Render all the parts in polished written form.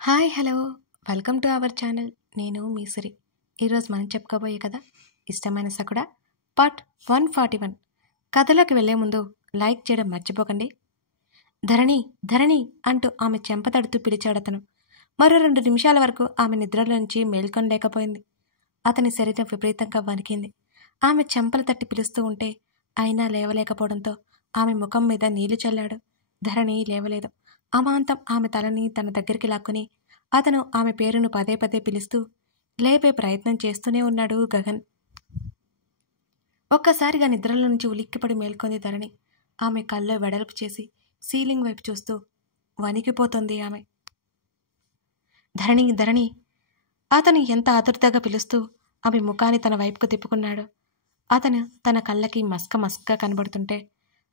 Hi hello welcome to our channel. నేను మీ సిరి. ఈరోజు మనం చెప్పుకోబోయే కథ ఇష్టమైన సకుడ పార్ట్ 141. కథలోకి వెళ్లే ముందు లైక్ చేయడం మర్చిపోకండి. ధరణి ధరణి అంటూ ఆమె చెంప తడుతూ పిలిచాడతను. మరో 2 నిమిషాల వరకు ఆమె నిద్రలో నుంచి మేల్కొనలేకపోయింది. అతని శరీరం విపరీతంగా వణికింది. ఆమె చెంపలు తట్టి పిలుస్తూ ఉంటే అయినా లేవలేకపోవడంతో ఆమె ముఖం మీద నీళ్లు చల్లాడు. ధరణి లేవలేదు. అమాంతం ఆమె తలని తన దగ్గరికి లాక్కుని అతను ఆమె పేరును పదే పదే పిలుస్తూ లేపే ప్రయత్నం చేస్తూనే ఉన్నాడు గగన్. ఒక్కసారిగా నిద్రలో నుంచి ఉలిక్కిపడి మేల్కొంది ధరణి. ఆమె కళ్ళు వెడల్పు చేసి సీలింగ్ వైపు చూస్తూ వణికిపోతుంది ఆమె. ధరణి ధరణి అతను ఎంత ఆతురతగా పిలుస్తూ ఆమె ముఖాన్ని తన వైపుకు తిప్పుకున్నాడు. అతను తన కళ్ళకి మస్క మస్క కనబడుతుంటే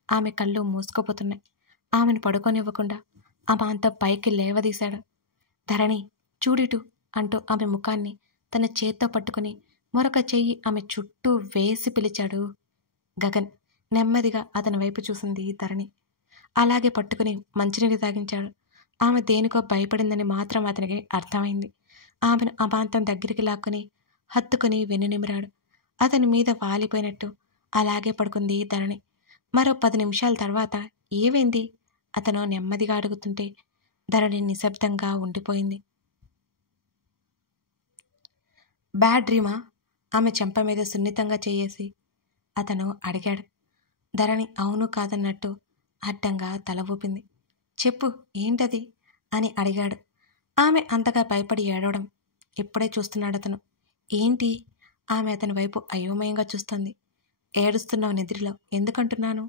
ఆమె కళ్ళు మూసుకుపోతున్నాయి. ఆమెను పడుకోనివ్వకుండా అమాంతం పైకి లేవదీశాడు. ధరణి చూడిటు అంటూ ఆమె ముఖాన్ని తన చేత్తో పట్టుకుని మరొక చెయ్యి ఆమె చుట్టూ వేసి పిలిచాడు గగన్. నెమ్మదిగా అతని వైపు చూసింది ధరణి. అలాగే పట్టుకుని మంచినీళ్ళు తాగించాడు. ఆమె దేనికో భయపడిందని మాత్రం అతనికి అర్థమైంది. ఆమెను అమాంతం దగ్గరికి లాక్కుని హత్తుకుని వెన్నునిమిరాడు. అతని మీద వాలిపోయినట్టు అలాగే పడుకుంది ధరణి. మరో 10 నిమిషాల తర్వాత ఏమైంది అతను నెమ్మదిగా అడుగుతుంటే ధరణి నిశ్శబ్దంగా ఉండిపోయింది. బ్యాడ్ డ్రీమా? ఆమె చెంప మీద సున్నితంగా చేయేసి అతను అడిగాడు. ధరణి అవును కాదన్నట్టు అడ్డంగా తల ఊపింది. చెప్పు ఏంటది అని అడిగాడు. ఆమె అంతగా భయపడి ఏడవడం ఇప్పుడే చూస్తున్నాడు అతను. ఏంటి? ఆమె అతని వైపు అయోమయంగా చూస్తుంది. ఏడుస్తున్నావు నిద్రలో ఎందుకంటున్నాను?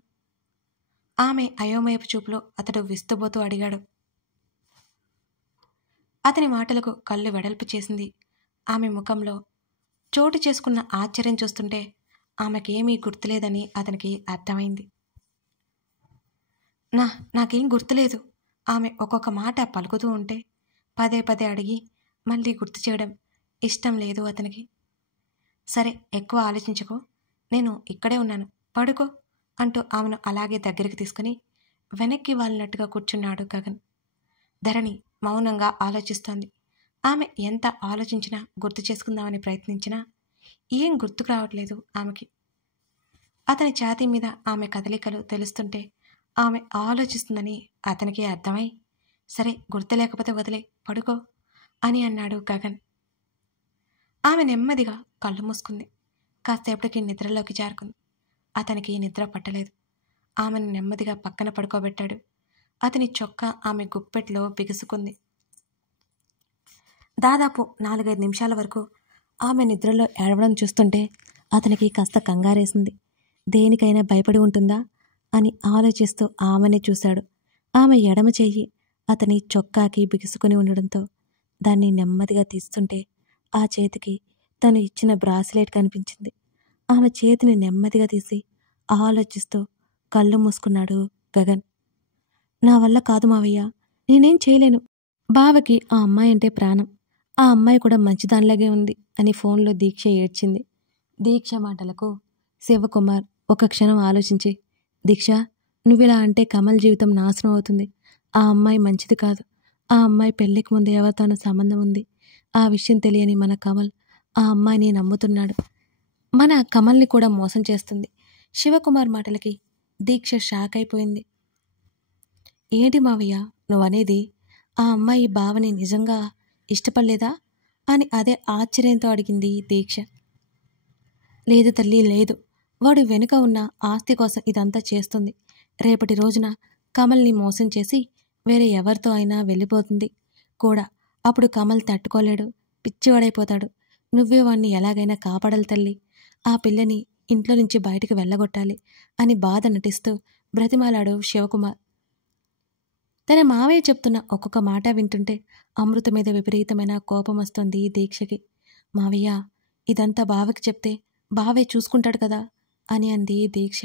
ఆమె అయోమయపు చూపులో అతడు విస్తుబోతూ అడిగాడు. అతని మాటలకు కళ్ళు వెడల్పు చేసింది. ఆమె ముఖంలో చోటు చేసుకున్న ఆశ్చర్యం చూస్తుంటే ఆమెకేమీ గుర్తులేదని అతనికి అర్థమైంది. నాకేం గుర్తులేదు. ఆమె ఒక్కొక్క మాట పలుకుతూ ఉంటే పదే పదే అడిగి మళ్ళీ గుర్తు చేయడం ఇష్టం లేదు అతనికి. సరే ఎక్కువ ఆలోచించకు, నేను ఇక్కడే ఉన్నాను, పడుకో అంటూ ఆమెను అలాగే దగ్గరికి తీసుకుని వెనక్కి వాలినట్టుగా కూర్చున్నాడు గగన్. ధరణి మౌనంగా ఆలోచిస్తోంది. ఆమె ఎంత ఆలోచించినా గుర్తు చేసుకుందామని ప్రయత్నించినా ఏం గుర్తుకు రావట్లేదు ఆమెకి. అతని ఛాతీ మీద ఆమె కదలికలు తెలుస్తుంటే ఆమె ఆలోచిస్తుందని అతనికి అర్థమై సరే గుర్తు లేకపోతే వదిలే, పడుకో అని అన్నాడు గగన్. ఆమె నెమ్మదిగా కళ్ళు మూసుకుంది. కాసేపటికి నిద్రలోకి జారుకుంది. అతనికి నిద్ర పట్టలేదు. ఆమెను నెమ్మదిగా పక్కన పడుకోబెట్టాడు. అతని చొక్కా ఆమె గుప్పెట్లో బిగుసుకుంది. దాదాపు 4-5 నిమిషాల వరకు ఆమె నిద్రలో ఏడవడం చూస్తుంటే అతనికి కాస్త కంగారేసింది. దేనికైనా భయపడి ఉంటుందా అని ఆలోచిస్తూ ఆమెనే చూశాడు. ఆమె ఎడమ చెయ్యి అతని చొక్కాకి బిగుసుకుని ఉండడంతో దాన్ని నెమ్మదిగా తీస్తుంటే ఆ చేతికి తను ఇచ్చిన బ్రాస్లెట్ కనిపించింది. ఆమె చేతిని నెమ్మదిగా తీసి ఆలోచిస్తూ కళ్ళు మూసుకున్నాడు గగన్. నా వల్ల కాదు మావయ్య, నేనేం చేయలేను. బావకి ఆ అమ్మాయి అంటే ప్రాణం. ఆ అమ్మాయి కూడా మంచిదానిలాగే ఉంది అని ఫోన్లో దీక్ష ఏడ్చింది. దీక్ష మాటలకు శివకుమార్ ఒక క్షణం ఆలోచించి, దీక్ష నువ్విలా అంటే కమల్ జీవితం నాశనం అవుతుంది. ఆ అమ్మాయి మంచిది కాదు. ఆ అమ్మాయి పెళ్లికి ముందు ఎవరితోనో సంబంధం ఉంది. ఆ విషయం తెలియని మన కమల్ ఆ అమ్మాయిని నమ్ముతున్నాడు. మన కమల్ని కూడా మోసం చేస్తుంది. శివకుమార్ మాటలకి దీక్ష షాక్ అయిపోయింది. ఏంటి మావయ్య నువ్వనేది? ఆ అమ్మాయి బావని నిజంగా ఇష్టపడలేదా అని అదే ఆశ్చర్యంతో అడిగింది దీక్ష. లేదు తల్లి, లేదు. వాడు వెనుక ఉన్న ఆస్తి కోసం ఇదంతా చేస్తుంది. రేపటి రోజున కమల్ని మోసం చేసి వేరే ఎవరితో అయినా వెళ్ళిపోతుంది కూడా. అప్పుడు కమల్ తట్టుకోలేడు, పిచ్చివాడైపోతాడు. నువ్వే వాణ్ణి ఎలాగైనా కాపాడాలి తల్లి. ఆ పిల్లని ఇంట్లో నుంచి బయటకు వెళ్ళగొట్టాలి అని బాధ నటిస్తూ బ్రతిమాలాడు శివకుమార్. తన మావయ్య చెప్తున్న ఒక్కొక్క మాట వింటుంటే అమృత మీద విపరీతమైన కోపం వస్తుంది దీక్షకి. మావయ్య ఇదంతా బావకి చెప్తే బావే చూసుకుంటాడు కదా అని అంది దీక్ష.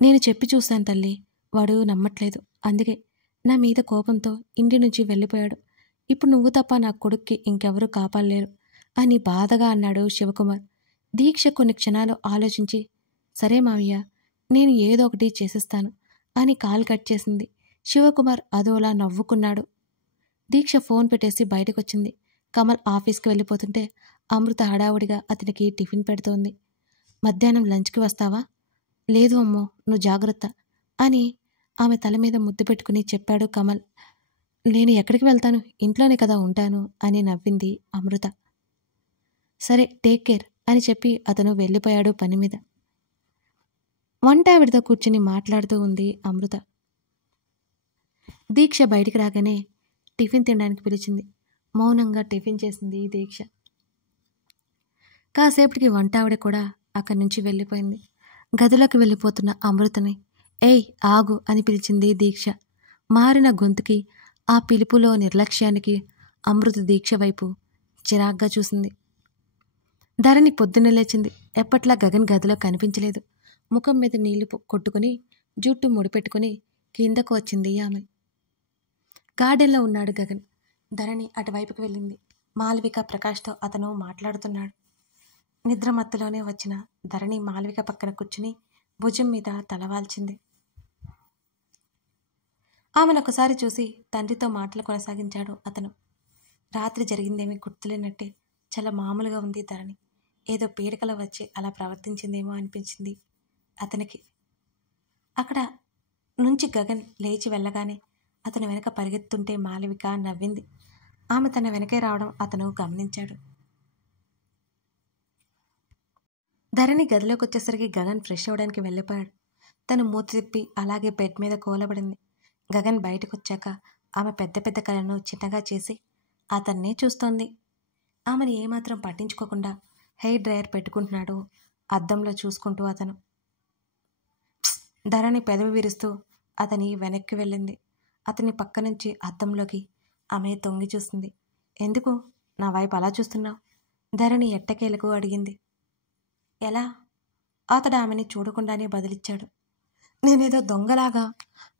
నేను చెప్పి చూశాను తల్లి, వాడు నమ్మట్లేదు. అందుకే నా మీద కోపంతో ఇంటి నుంచి వెళ్ళిపోయాడు. ఇప్పుడు నువ్వు తప్ప నా కొడుక్కి ఇంకెవరూ కాపాడలేరు అని బాధగా అన్నాడు శివకుమార్. దీక్ష కొన్ని క్షణాలు ఆలోచించి సరే మావయ్య, నేను ఏదో ఒకటి చేసేస్తాను అని కాల్ కట్ చేసింది. శివకుమార్ అదోలా నవ్వుకున్నాడు. దీక్ష ఫోన్ పెట్టేసి బయటకొచ్చింది. కమల్ ఆఫీస్కి వెళ్ళిపోతుంటే అమృత హడావుడిగా అతనికి టిఫిన్ పెడుతోంది. మధ్యాహ్నం లంచ్కి వస్తావా? లేదు అమ్మో, నువ్వు జాగ్రత్త అని ఆమె తల మీద ముద్దు పెట్టుకుని చెప్పాడు కమల్. నేను ఎక్కడికి వెళ్తాను, ఇంట్లోనే కదా ఉంటాను అని నవ్వింది అమృత. సరే టేక్ కేర్ అని చెప్పి అతను వెళ్ళిపోయాడు పని మీద. వంట ఆవిడతో కూర్చుని మాట్లాడుతూ ఉంది అమృత. దీక్ష బయటికి రాగానే టిఫిన్ తినడానికి పిలిచింది. మౌనంగా టిఫిన్ చేసింది దీక్ష. కాసేపటికి వంట ఆవిడ కూడా అక్కడి నుంచి వెళ్ళిపోయింది. గదిలోకి వెళ్ళిపోతున్న అమృతని ఏయ్ ఆగు అని పిలిచింది దీక్ష. మారిన గొంతుకి, ఆ పిలుపులో నిర్లక్ష్యానికి అమృత దీక్ష వైపు చిరాగ్గా చూసింది. ధరణి పొద్దున్నే లేచింది. ఎప్పట్లా గగన్ గదిలో కనిపించలేదు. ముఖం మీద నీళ్లు కొట్టుకుని జుట్టు ముడిపెట్టుకుని కిందకు వచ్చింది ఆమె. గార్డెన్లో ఉన్నాడు గగన్. ధరణి అటువైపుకి వెళ్ళింది. మాలవిక ప్రకాష్తో అతను మాట్లాడుతున్నాడు. నిద్రమత్తులోనే వచ్చిన ధరణి మాలవిక పక్కన కూర్చుని భుజం మీద తలవాల్చింది. ఆమెను ఒకసారి చూసి తండ్రితో మాటలు కొనసాగించాడు అతను. రాత్రి జరిగిందేమీ గుర్తులేనట్టే చాలా మామూలుగా ఉంది ధరణి. ఏదో పీడకల వచ్చి అలా ప్రవర్తించిందేమో అనిపించింది అతనికి. అక్కడ నుంచి గగన్ లేచి వెళ్ళగానే అతను వెనక పరిగెత్తుంటే మాలవిక నవ్వింది. ఆమె తన వెనకే రావడం అతను గమనించాడు. ధరణి గదిలోకి వచ్చేసరికి గగన్ ఫ్రెష్ అవ్వడానికి వెళ్ళిపోయాడు. తను మూతి తిప్పి అలాగే బెడ్ మీద కూలబడింది. గగన్ బయటకు వచ్చాక ఆమె పెద్ద పెద్ద కళ్ళను చిన్నగా చేసి అతన్నే చూస్తోంది. ఆమెను ఏమాత్రం పట్టించుకోకుండా హెయిర్ డ్రయర్ పెట్టుకుంటున్నాడు అద్దంలో చూసుకుంటూ అతను. ధరణి పెదవి విరుస్తూ అతని వెనక్కి వెళ్ళింది. అతని పక్క నుంచి అద్దంలోకి ఆమె తొంగి చూసింది. ఎందుకు నా వైపు అలా చూస్తున్నావు? ధరణి ఎట్టకేలకు అడిగింది. ఎలా? అతడు ఆమెని చూడకుండానే బదులిచ్చాడు. నేనేదో దొంగలాగా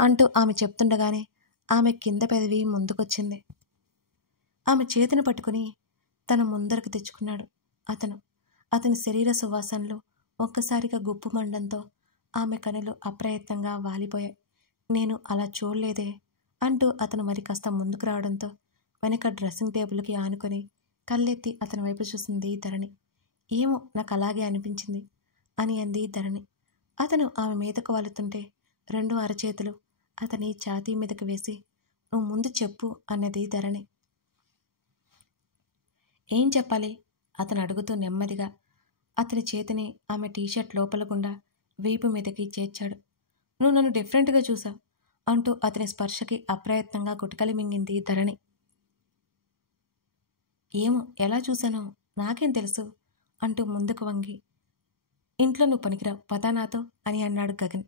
అంటూ ఆమె చెప్తుండగానే ఆమె కింద పెదవి ముందుకొచ్చింది. ఆమె చేతిని పట్టుకుని తన ముందరకు తెచ్చుకున్నాడు అతను. అతని శరీర సువాసనలు ఒక్కసారిగా గుప్పుమండంతో ఆమె కనులు అప్రయత్నంగా వాలిపోయాయి. నేను అలా చూడలేదే అంటూ అతను మరి కాస్త ముందుకు రావడంతో వెనక డ్రెస్సింగ్ టేబుల్కి ఆనుకొని కళ్ళెత్తి అతని వైపు చూసింది ధరణి. ఏమో నాకు అలాగే అనిపించింది అని అంది ధరణి. అతను ఆమె మీదకు వాలుతుంటే 2 అరచేతులు అతని ఛాతీ మీదకు వేసి నువ్వు ముందు చెప్పు అన్నది ధరణి. ఏం చెప్పాలి? అతను అడుగుతూ నెమ్మదిగా అతని చేతిని ఆమె టీషర్ట్ లోపల గుండా వీపు మీదకి చేర్చాడు. నువ్వు నన్ను డిఫరెంట్గా చూసావు అంటూ అతని స్పర్శకి అప్రయత్నంగా గుటకలి మింగింది ధరణి. ఏమో ఎలా చూశానో నాకేం తెలుసు అంటూ ముందుకు వంగి ఇంట్లో నువ్వు పనికిరావు, పదా నాతో అని అన్నాడు గగన్.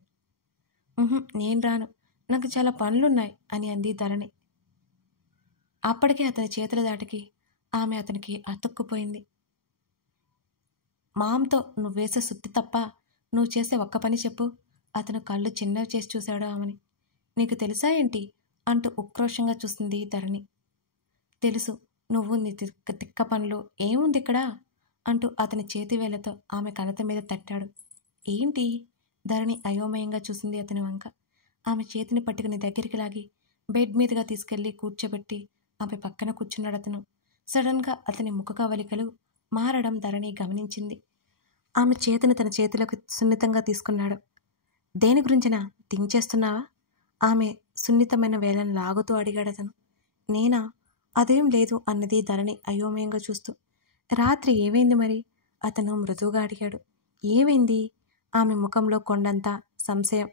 నేను రాను, నాకు చాలా పనులున్నాయి అని అంది ధరణి. అప్పటికే అతని చేతుల దాటికి ఆమె అతనికి అతుక్కుపోయింది. మామతో నువ్వు వేసే సుత్తి తప్ప నువ్వు చేసే ఒక్క పని చెప్పు. అతను కళ్ళు చిన్నవి చేసి చూశాడు ఆమెని. నీకు తెలుసా ఏంటి అంటూ ఉక్రోషంగా చూసింది ధరణి. తెలుసు, నువ్వు నీ తిక్క పనులు ఏముంది ఇక్కడ అంటూ అతని చేతివేళ్లతో ఆమె కణత మీద తట్టాడు. ఏంటి? ధరణి అయోమయంగా చూసింది అతని వంక. ఆమె చేతిని పట్టుకుని దగ్గరికి లాగి బెడ్ మీదుగా తీసుకెళ్లి కూర్చోబెట్టి ఆమె పక్కన కూర్చున్నాడు అతను. సడన్గా అతని ముఖ కవలికలు మారడం ధరణి గమనించింది. ఆమె చేతిని తన చేతిలోకి సున్నితంగా తీసుకున్నాడు. దేని గురించినా దించేస్తున్నావా? ఆమె సున్నితమైన వేలను లాగుతూ అడిగాడు అతను. నేనా? అదేం లేదు అన్నది ధరణి అయోమయంగా చూస్తూ. రాత్రి ఏమైంది మరి? అతను మృదువుగా అడిగాడు. ఏమైంది? ఆమె ముఖంలో కొండంతా సంశయం.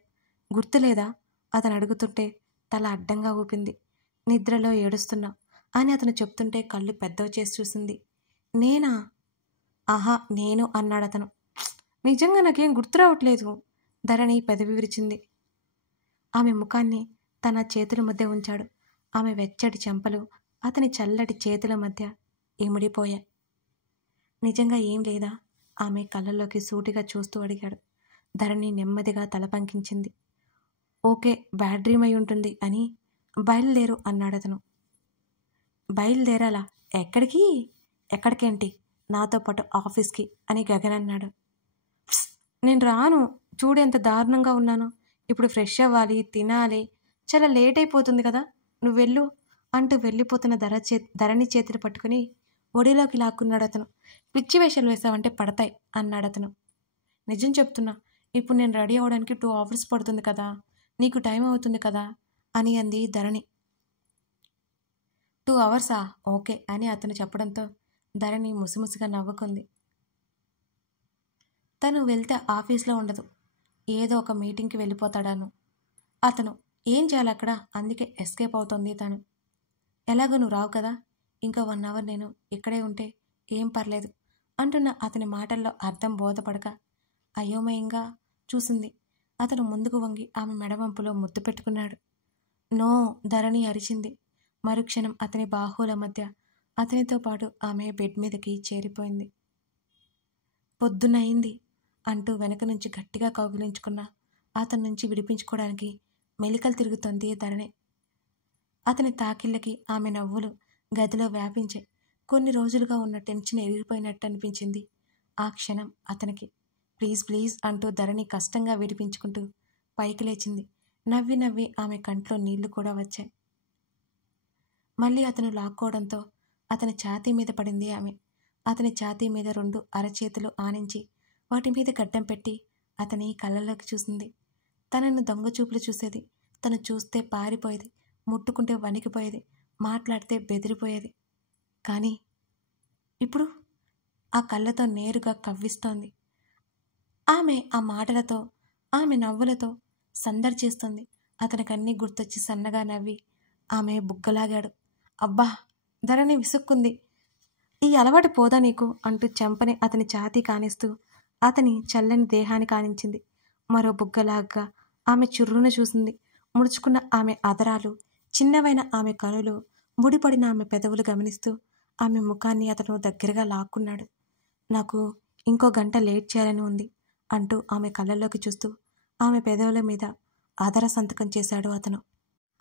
గుర్తులేదా? అతను అడుగుతుంటే తల అడ్డంగా ఊపింది. నిద్రలో ఏడుస్తున్నా అని అతను చెప్తుంటే కళ్ళు పెద్దవి చేసి చూసింది. నేనా? ఆహా నేను అన్నాడతను. నిజంగా నాకేం గుర్తు రావట్లేదు. ధరణి పెదవి విరిచింది. ఆమె ముఖాన్ని తన చేతుల మధ్య ఉంచాడు. ఆమె వెచ్చటి చెంపలు అతని చల్లటి చేతుల మధ్య ఇమిడిపోయాయి. నిజంగా ఏం లేదా? ఆమె కళ్ళల్లోకి సూటిగా చూస్తూ అడిగాడు. ధరణి నెమ్మదిగా తల పంకించింది. ఓకే, బ్యాడ్ డ్రీమ్ అయి ఉంటుంది అని. బయలుదేరు అన్నాడతను. బయలుదేరాలా? ఎక్కడికి? ఎక్కడికేంటి? నాతో పాటు ఆఫీస్కి అని గగన్ అన్నాడు. నేను రాను, చూడు ఎంత దారుణంగా ఉన్నానో. ఇప్పుడు ఫ్రెష్ అవ్వాలి, తినాలి, చాలా లేట్ అయిపోతుంది కదా, నువ్వు వెళ్ళు అంటూ వెళ్ళిపోతున్న ధరణి చేతిని పట్టుకుని ఒడిలోకి లాక్కున్నాడు అతను. పిచ్చి వేషాలు వేసావంటే పడతాయి అన్నాడు అతను. నిజం చెప్తున్నా, ఇప్పుడు నేను రెడీ అవ్వడానికి 2 hours పడుతుంది కదా, నీకు టైం అవుతుంది కదా అని అంది ధరణి. 2 hours ఓకే అని అతను చెప్పడంతో ధరణి ముసిముసిగా నవ్వుకుంది. తను వెళ్తే ఆఫీస్లో ఉండదు, ఏదో ఒక మీటింగ్కి వెళ్ళిపోతాడాను. అతను ఏం చేయాలి అక్కడ, అందుకే ఎస్కేప్ అవుతుంది తను. ఎలాగో నువ్వు రావు కదా, ఇంకా 1 hour నేను ఇక్కడే ఉంటే ఏం పర్లేదు అంటున్న అతని మాటల్లో అర్థం బోధపడక అయోమయంగా చూసింది. అతను ముందుకు వంగి ఆమె మెడవంపులో ముద్దు పెట్టుకున్నాడు. నో, ధరణి అరిచింది. మరుక్షణం అతని బాహువుల మధ్య అతనితో పాటు ఆమె బెడ్ మీదకి చేరిపోయింది. పొద్దునయింది అంటూ వెనక నుంచి గట్టిగా కౌగిలించుకున్న అతని నుంచి విడిపించుకోవడానికి మెలికలు తిరుగుతోంది ధరణి. అతని తాకిళ్ళకి ఆమె నవ్వులు గదిలో వ్యాపించే. కొన్ని రోజులుగా ఉన్న టెన్షన్ ఎగిరిపోయినట్టు అనిపించింది ఆ క్షణం అతనికి. ప్లీజ్ ప్లీజ్ అంటూ ధరణి కష్టంగా విడిపించుకుంటూ పైకి లేచింది. నవ్వి నవ్వి ఆమె కంట్లో నీళ్లు కూడా వచ్చాయి. మళ్ళీ అతను లాక్కోవడంతో అతని ఛాతీ మీద పడింది ఆమె. అతని ఛాతీ మీద 2 అరచేతులు ఆనించి వాటి మీద గడ్డం పెట్టి అతని కళ్ళలోకి చూసింది. తనను దొంగచూపులు చూసేది. తను చూస్తే పారిపోయేది, ముట్టుకుంటే వణికిపోయేది, మాట్లాడితే బెదిరిపోయేది. కానీ ఇప్పుడు ఆ కళ్ళతో నేరుగా కవ్విస్తోంది. ఆమె ఆ మాటలతో, ఆమె నవ్వులతో సందడి చేస్తుంది. అతనికన్నీ గుర్తొచ్చి సన్నగా నవ్వి ఆమె బుగ్గలాగాడు. అబ్బా, ధరణి విసుక్కుంది. ఈ అలవాటు పోదా నీకు అంటూ చెంపని అతని ఛాతీ కానిస్తూ అతని చల్లని దేహాన్ని కానించింది. మరో బుగ్గలాగా ఆమె చుర్రున చూసింది. ముడుచుకున్న ఆమె అదరాలు, చిన్నవైన ఆమె కనులు, ముడిపడిన ఆమె పెదవులు గమనిస్తూ ఆమె ముఖాన్ని అతను దగ్గరగా లాక్కున్నాడు. నాకు ఇంకో గంట లేట్ చేయాలని ఉంది అంటూ ఆమె కళ్ళల్లోకి చూస్తూ ఆమె పెదవుల మీద ఆదర సంతకం చేశాడు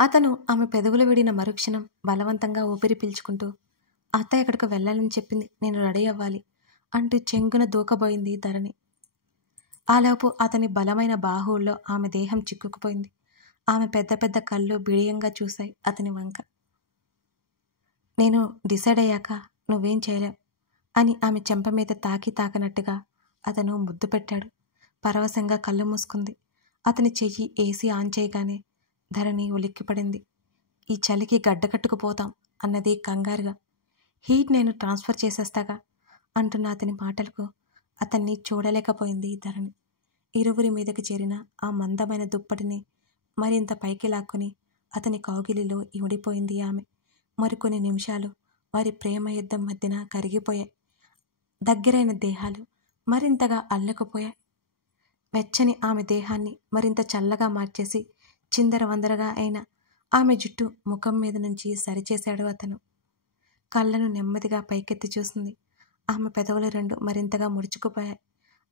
అతను ఆమె పెదవులు విడిన మరుక్షణం బలవంతంగా ఊపిరి పీల్చుకుంటూ అత్త ఎక్కడికి వెళ్ళాలని చెప్పింది, నేను రెడీ అవ్వాలి అంటూ చెంగున దూకబోయింది ధరణి. ఆలోపు అతని బలమైన బాహువుల్లో ఆమె దేహం చిక్కుకుపోయింది. ఆమె పెద్ద పెద్ద కళ్ళు బిడియంగా చూశాయి అతని వంక. నేను డిసైడ్ అయ్యాక నువ్వేం చేయలేవు అని ఆమె చెంప మీద తాకనట్టుగా అతను ముద్దు పెట్టాడు. పరవశంగా కళ్ళు మూసుకుంది. అతని చెయ్యి ఏసీ ఆన్ చేయగానే ధరణి ఉలిక్కిపడింది. ఈ చలికి గడ్డకట్టుకుపోతాం అన్నది కంగారుగా. హీట్ నేను ట్రాన్స్ఫర్ చేసేస్తాగా అంటున్న అతని మాటలకు అతన్ని చూడలేకపోయింది ధరణి. ఇరువురి మీదకి చేరిన ఆ మందమైన దుప్పటిని మరింత పైకి లాక్కుని అతని కౌగిలిలో ఇమిడిపోయింది ఆమె. మరికొన్ని నిమిషాలు వారి ప్రేమ యుద్ధం మధ్యన కరిగిపోయాయి. దగ్గరైన దేహాలు మరింతగా అల్లకపోయాయి. వెచ్చని ఆమె దేహాన్ని మరింత చల్లగా మార్చేసి చిందరవందరగా అయిన ఆమె జుట్టు ముఖం మీద నుంచి సరిచేశాడు అతను. కళ్ళను నెమ్మదిగా పైకెత్తి చూసింది. ఆమె పెదవులు 2 మరింతగా ముడుచుకుపోయాయి.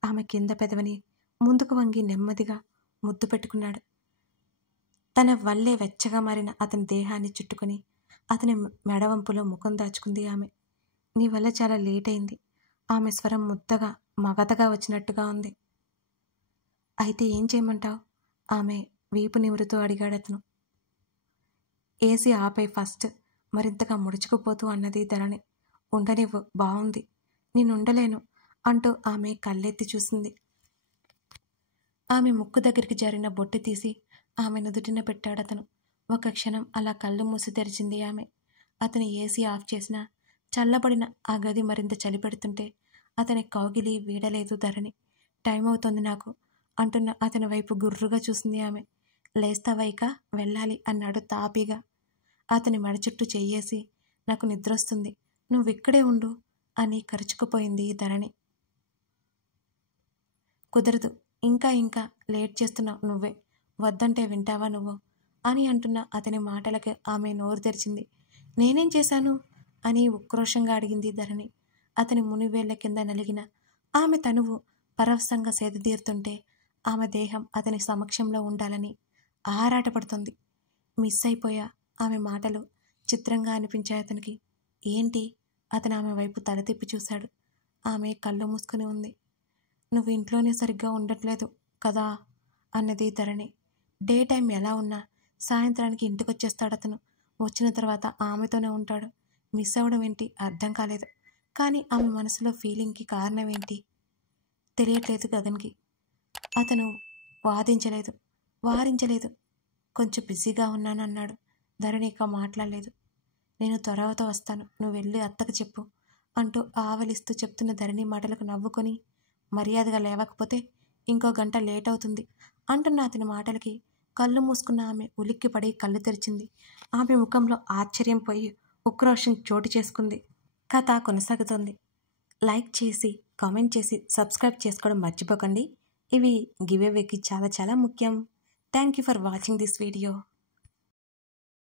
ఆమె కింద పెదవిని ముందుకు వంగి నెమ్మదిగా ముద్దు పెట్టుకున్నాడు. తన వల్లే వెచ్చగా మారిన అతని దేహాన్ని చుట్టుకుని అతని మెడవంపులో ముఖం దాచుకుంది ఆమె. నీ వల్ల చాలా లేట్ అయింది. ఆమె స్వరం ముద్దగా మగతగా వచ్చినట్టుగా ఉంది. అయితే ఏం చేయమంటావు? ఆమె వీపు నిమురుతూ అడిగాడు అతను. ఏసీ ఆపై ఫస్ట్ మరింతగా ముడుచుకుపోతూ అన్నది ధరణి. ఉండనివ్వు, బాగుంది, నేనుండలేను అంటూ ఆమె కళ్ళెత్తి చూసింది. ఆమె ముక్కు దగ్గరికి జారిన బొట్టు తీసి ఆమె నుదుటిన పెట్టాడతను. ఒక క్షణం అలా కళ్ళు మూసి తెరిచింది ఆమె. అతని ఏసీ ఆఫ్ చేసినా చల్లబడిన ఆ గది మరింత చలిపెడుతుంటే అతని కౌగిలి వీడలేదు ధరణి. టైం అవుతోంది నాకు అంటున్న అతని వైపు గుర్రుగా చూసింది ఆమె. లేస్తావైక వెళ్ళాలి అన్నాడు తాపీగా. అతని మెడ చుట్టూ చెయ్యేసి నాకు నిద్రొస్తుంది, నువ్విక్కడే ఉండు అని కరుచుకుపోయింది ధరణి. కుదరదు, ఇంకా లేట్ చేస్తున్నావు నువ్వే, వద్దంటే వింటావా నువ్వు అని అంటున్న అతని మాటలకి ఆమె నోరు తెరిచింది. నేనేం చేశాను అని ఉక్రోషంగా అడిగింది ధరణి. అతని మునివేళ్ల కింద నలిగిన ఆమె తనువు పరవశంగా సేదతీరుతుంటే ఆమె దేహం అతని సమక్షంలో ఉండాలని ఆరాటపడుతుంది. మిస్ అయిపోయా. ఆమె మాటలు చిత్రంగా అనిపించాయి అతనికి. ఏంటి? అతను ఆమె వైపు తల తిప్పి చూశాడు. ఆమె కళ్ళు మూసుకుని ఉంది. నువ్వు ఇంట్లోనే సరిగ్గా ఉండట్లేదు కదా అన్నది ధరణి. డే టైం ఎలా ఉన్నా సాయంత్రానికి ఇంటికొచ్చేస్తాడు అతను. వచ్చిన తర్వాత ఆమెతోనే ఉంటాడు. మిస్ అవ్వడం ఏంటి అర్థం కాలేదు. కానీ ఆమె మనసులో ఫీలింగ్కి కారణం ఏంటి తెలియట్లేదు గగన్కి. అతను వాదించలేదు, వారించలేదు. కొంచెం బిజీగా ఉన్నానన్నాడు. ధరణి ఇక మాట్లాడలేదు. నేను త్వరతో వస్తాను, నువ్వు వెళ్ళి అత్తకు చెప్పు అంటూ ఆవలిస్తూ చెప్తున్న ధరణి మాటలకు నవ్వుకొని, మర్యాదగా లేవకపోతే ఇంకో గంట లేట్ అవుతుంది అంటున్న అతని మాటలకి కళ్ళు మూసుకున్న ఆమె ఉలిక్కిపడి కళ్ళు తెరిచింది. ఆమె ముఖంలో ఆశ్చర్యం పోయి ఉక్రోషం చోటు చేసుకుంది. కథ కొనసాగుతుంది. లైక్ చేసి కామెంట్ చేసి సబ్స్క్రైబ్ చేసుకోవడం మర్చిపోకండి. ఇవి గివ్ అవేకి చాలా చాలా ముఖ్యం. Thank you for watching this video.